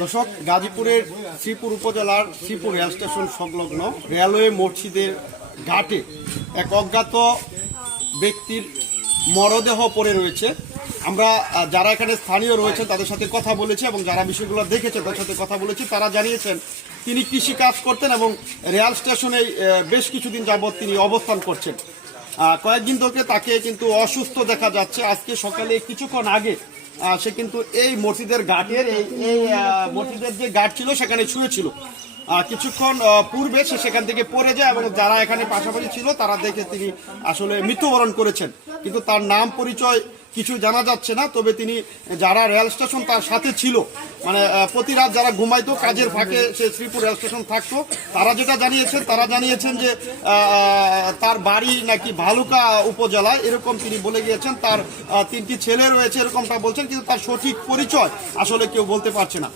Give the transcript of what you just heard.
দর্শক, গাজীপুরের শ্রীপুর উপজেলার শ্রীপুর রেল স্টেশন সংলগ্ন রেলওয়ে মসজিদের ঘাটে এক অজ্ঞাত ব্যক্তির মরদেহ পড়ে রয়েছে। আমরা যারা এখানে স্থানীয় রয়েছে তাদের সাথে কথা বলেছি এবং যারা বিষয়গুলো দেখেছে তাদের সাথে কথা বলেছি। তারা জানিয়েছেন তিনি কৃষি কাজ করতেন এবং রেল স্টেশনে বেশ কিছুদিন যাবৎ তিনি অবস্থান করছেন। কয়েকদিন ধরে তাকে কিন্তু অসুস্থ দেখা যাচ্ছে। আজকে সকালে কিছুক্ষণ আগে সে কিন্তু এই মসজিদের ঘাটের এই মসজিদের যে ঘাট ছিল সেখানে শুয়েছিল। কিছুক্ষণ পূর্বে সে সেখান থেকে পড়ে যায় এবং যারা এখানে পাশাপাশি ছিল তারা দেখে তিনি আসলে মৃত্যুবরণ করেছেন, কিন্তু তার নাম পরিচয় কিছু জানা যাচ্ছে না। তবে তিনি যারা রেল স্টেশন তার সাথে ছিল, মানে প্রতি রাত যারা ঘুমাইতো কাজের ফাঁকে সে শ্রীপুর রেল স্টেশন থাকতো, তারা যেটা জানিয়েছেন যে তার বাড়ি নাকি ভালুকা উপজেলায়, এরকম তিনি বলে গিয়েছেন। তার 3টি ছেলে রয়েছে এরকমটা বলছেন, কিন্তু তার সঠিক পরিচয় আসলে কেউ বলতে পারছে না।